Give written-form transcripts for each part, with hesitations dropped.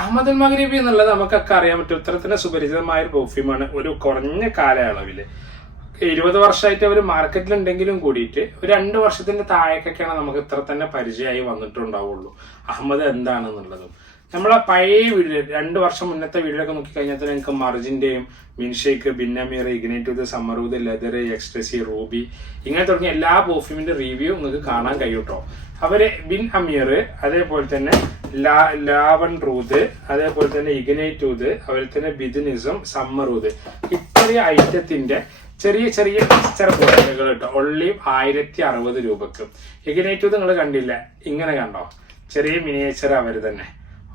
അഹമ്മദുൽ മഗ്രിബി എന്നുള്ളത് നമുക്കൊക്കെ അറിയാൻ പറ്റും. ഇത്തരത്തിന് സുപരിചിതമായ ഒരു പെർഫ്യൂമാണ്. ഒരു കുറഞ്ഞ കാലയളവില് 20 വർഷമായിട്ട് അവർ മാർക്കറ്റിലുണ്ടെങ്കിലും കൂടിയിട്ട് ഒരു 2 വർഷത്തിന്റെ താഴേക്കൊക്കെയാണ് നമുക്ക് ഇത്ര തന്നെ പരിചയമായി വന്നിട്ടുണ്ടാവുള്ളൂ അഹമ്മദ് എന്താണെന്നുള്ളതും. നമ്മളെ പഴയ വീഡിയോ 2 വർഷം മുന്നത്തെ വീഡിയോയിലൊക്കെ നോക്കിക്കഴിഞ്ഞാൽ തന്നെ നിങ്ങൾക്ക് മർജിന്റെയും മിൻഷേക്ക്, ബിന്നമീർ, ഇഗ്നൈറ്റ്, സമ്മറൂദ്, ലെതർ, എക്സ്ട്രസി, റൂബി ഇങ്ങനെ തുടങ്ങിയ എല്ലാ പെർഫ്യൂമിന്റെ റിവ്യൂ നിങ്ങൾക്ക് കാണാൻ കഴിയൂട്ടോ. അവര് ബിൻ അമീർ, അതേപോലെ തന്നെ ലാവൻറൂദ്, അതേപോലെ തന്നെ ഇഗ്നൈറ്റൂദ്, അതുപോലെ തന്നെ ബിദിനിസം, സമ്മറൂദ് ഇത്രയും ഐറ്റത്തിന്റെ ചെറിയ ചെറിയ ബോട്ടിലുകൾ കേട്ടോ. ഒള്ളി 1060 രൂപക്ക്. ഇഗ്നൈറ്റൂദ് നിങ്ങൾ കണ്ടില്ല, ഇങ്ങനെ കണ്ടോ, ചെറിയ മിനിയേച്ചർ അവര് തന്നെ.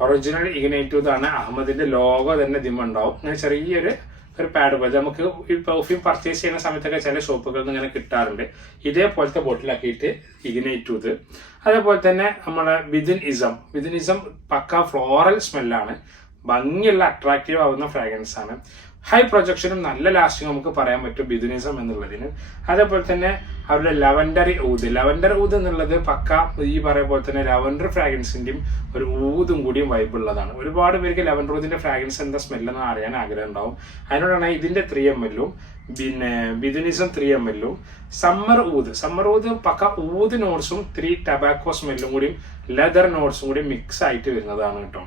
ഒറിജിനൽ ഇഗ്നൈറ്റൂദ് ആണ്. അഹമ്മദിന്റെ ലോഗോ തന്നെ ഇതിമുണ്ടാവും. ഇങ്ങനെ ചെറിയൊരു പാഡ് പോലെ നമുക്ക് ഈ പെർഫ്യൂം പർച്ചേസ് ചെയ്യുന്ന സമയത്തൊക്കെ ചില ഷോപ്പുകളിൽ നിന്ന് ഇങ്ങനെ കിട്ടാറുണ്ട്. ഇതേപോലത്തെ ബോട്ടിലാക്കിയിട്ട് ഇഗ്നൈറ്റൂദ്. അതേപോലെ തന്നെ നമ്മളെ ബിദിനിസം പക്ക ഫ്ലോറൽ സ്മെല്ലാണ്. ഭംഗിയുള്ള അട്രാക്റ്റീവ് ആവുന്ന ഫ്രാഗ്രൻസ് ആണ്. ഹൈ പ്രൊജക്ഷനും നല്ല ലാസ്റ്റിംഗ് നമുക്ക് പറയാൻ പറ്റും ബിദിനിസം എന്നുള്ളതിന്. അതേപോലെ തന്നെ അവരുടെ ലവൻഡർ ഊദ് എന്നുള്ളത് പക്ക ഈ പറയുന്ന പോലെ തന്നെ ലവൻഡർ ഫ്രാഗ്രൻസിന്റെയും ഒരു ഊതും കൂടിയും വൈബ് ഉള്ളതാണ്. ഒരുപാട് പേർക്ക് ലവൻഡർ ഊദിന്റെ ഫ്രാഗ്രൻസ് എന്താ സ്മെല്ലെന്ന് അറിയാൻ ആഗ്രഹം ഉണ്ടാവും. അതിനോടാണ് ഇതിന്റെ 3 ml പിന്നെ ബിദിനിസം 3 ml സമ്മർ ഊദ് പക്ക ഊദ് നോട്ട്സും 3 ടബാക്കോ സ്മെല്ലും കൂടിയും ലെതർ നോട്ട്സും കൂടി മിക്സ് ആയിട്ട് വരുന്നതാണ് കേട്ടോ.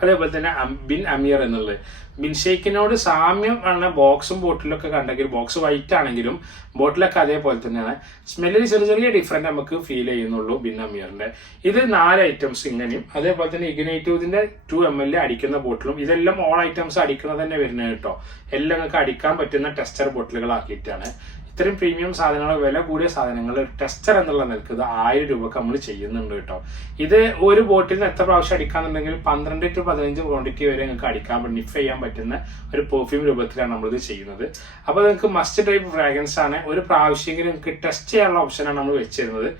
അതേപോലെ തന്നെ ബിൻ അമീർ എന്നുള്ളത് ബിൻഷേക്കിനോട് സാമ്യം ആണ്. ബോക്സും ബോട്ടിലൊക്കെ കണ്ടെങ്കിൽ ബോക്സ് വൈറ്റ് ആണെങ്കിലും ബോട്ടിലൊക്കെ അതേപോലെ തന്നെയാണ്. സ്മെല്ലിൽ ചെറിയ ഡിഫറൻറ്റ് നമുക്ക് ഫീൽ ചെയ്യുന്നുള്ളൂ ബിൻ അമീറിന്റെ. ഇത് 4 ഐറ്റംസ് ഇങ്ങനെയും, അതേപോലെ തന്നെ ഇഗ്നൈറ്റൂദിന്റെ 2 ml അടിക്കുന്ന ബോട്ടിലും. ഇതെല്ലാം ഓൾ ഐറ്റംസ് അടിക്കുന്നത് തന്നെ വരുന്നത് കേട്ടോ. എല്ലാം നിങ്ങൾക്ക് അടിക്കാൻ പറ്റുന്ന ടെസ്റ്റർ ബോട്ടിലുകളാക്കിയിട്ടാണ്. ഇത്രയും പ്രീമിയം സാധനങ്ങൾ, വില കൂടിയ സാധനങ്ങൾ ടെസ്റ്റർ എന്നുള്ള നിൽക്കുന്നത് 1000 രൂപക്ക് നമ്മൾ ചെയ്യുന്നുണ്ട് കേട്ടോ. ഇത് ഒരു ബോട്ടിലിന് എത്ര പ്രാവശ്യം അടിക്കാന്നുണ്ടെങ്കിൽ 12 to 15 ക്വാണ്ടിറ്റി വരെ നിങ്ങൾക്ക് അടിക്കാൻ നിഫ് ചെയ്യാൻ പറ്റുന്ന ഒരു പെർഫ്യൂം രൂപത്തിലാണ് നമ്മളിത് ചെയ്യുന്നത്. അപ്പോൾ നിങ്ങൾക്ക് മസ്റ്റ് ടൈപ്പ് ഫ്രാഗ്രൻസ് ആണ്. ഒരു പ്രാവശ്യമെങ്കിലും നിങ്ങൾക്ക് ടെസ്റ്റ് ചെയ്യാനുള്ള ഓപ്ഷനാണ് നമ്മൾ വെച്ചിരുന്നത്.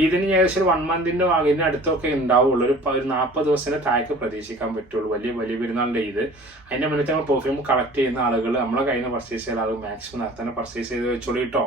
ഇതിന് ഏകദേശം 1 മന്തിന്റെ ഇതിന് അടുത്തൊക്കെ ഉണ്ടാവുള്ളൂ. ഒരു 40 ദിവസത്തിന്റെ താഴേക്ക് പ്രതീക്ഷിക്കാൻ പറ്റുള്ളൂ. വലിയ പെരുന്നാളിന്റെ ഇത്. അതിന്റെ മുന്നേ നമ്മൾ പെർഫ്യൂം കളക്ട് ചെയ്യുന്ന ആളുകൾ, നമ്മളെ കയ്യിൽ നിന്ന് പർച്ചേസ് ചെയ്യുന്ന ആളുകൾ മാക്സിമം നടത്താൻ പർച്ചേസ് ചെയ്ത് വെച്ചോളൂ കേട്ടോ.